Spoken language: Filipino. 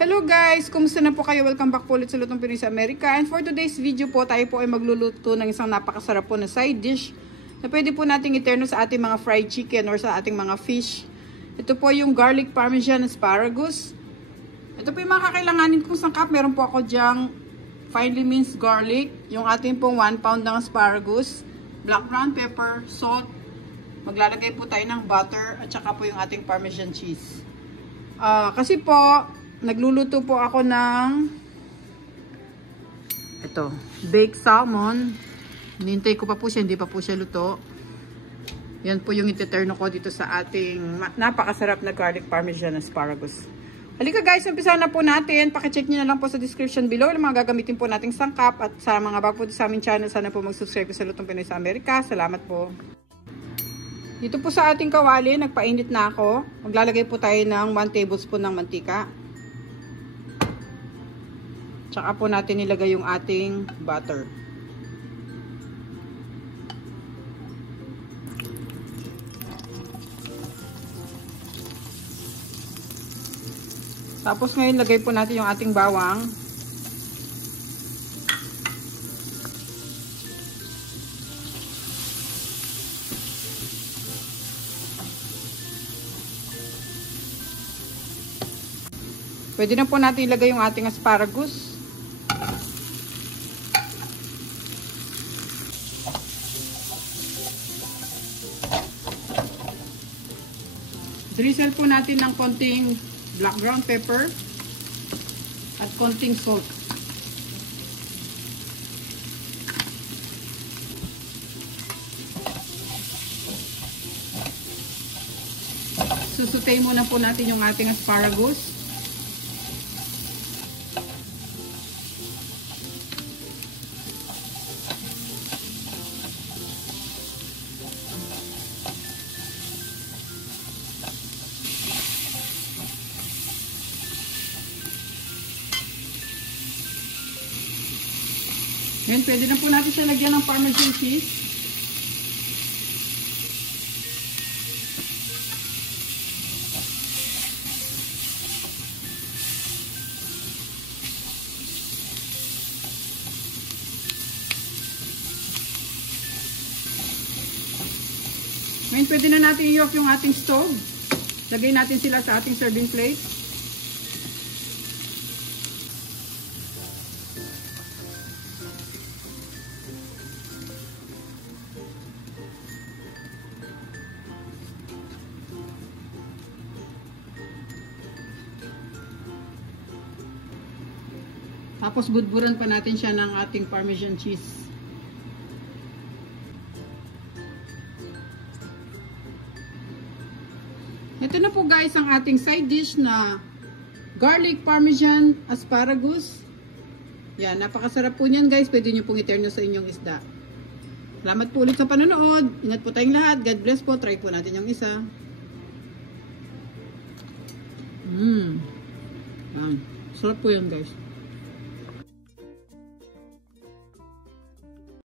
Hello guys! Kumusta na po kayo? Welcome back po ulit sa Lutong Pinoy sa Amerika. And for today's video po, tayo po ay magluluto ng isang napakasarap po na side dish na pwede po nating iterno sa ating mga fried chicken or sa ating mga fish. Ito po yung garlic parmesan asparagus. Ito po yung mga kakailanganin kong sangkap. Meron po ako dyang finely minced garlic, yung ating pong 1 pound ng asparagus, black ground pepper, salt. Maglalagay po tayo ng butter at saka po yung ating parmesan cheese. Kasi po, nagluluto po ako ng ito, baked salmon. Hinintay ko pa po siya, hindi pa po siya luto. Yan po yung iteterno ko dito sa ating napakasarap na garlic parmesan asparagus. Halika guys, umpisa na po natin. Pakicheck nyo na lang po sa description below yung mga gagamitin po nating sangkap. At sa mga bago po sa aming channel, sana po mag-subscribe sa Lutong Pinoy sa Amerika. Salamat po. Dito po sa ating kawali, nagpainit na ako. Maglalagay po tayo ng 1 tablespoon ng mantika. Tsaka po natin nilagay yung ating butter. Tapos ngayon lagay po natin yung ating bawang. Pwede na po natin ilagay yung ating asparagus. Drizzle po natin ng konting black ground pepper at konting salt. Susutay muna po natin yung ating asparagus. Ngayon, pwede na po natin siya lagyan ng parmesan cheese. Ngayon, pwede na natin i-off yung ating stove. Lagay natin sila sa ating serving plate. Tapos budburan pa natin siya ng ating parmesan cheese. Ito na po guys ang ating side dish na garlic parmesan asparagus. Yan, napakasarap po niyan guys. Pwede nyo pong iterno sa inyong isda. Salamat po ulit sa panonood. Ingat po tayong lahat. God bless po. Try po natin yung isa. Sarap po yan guys.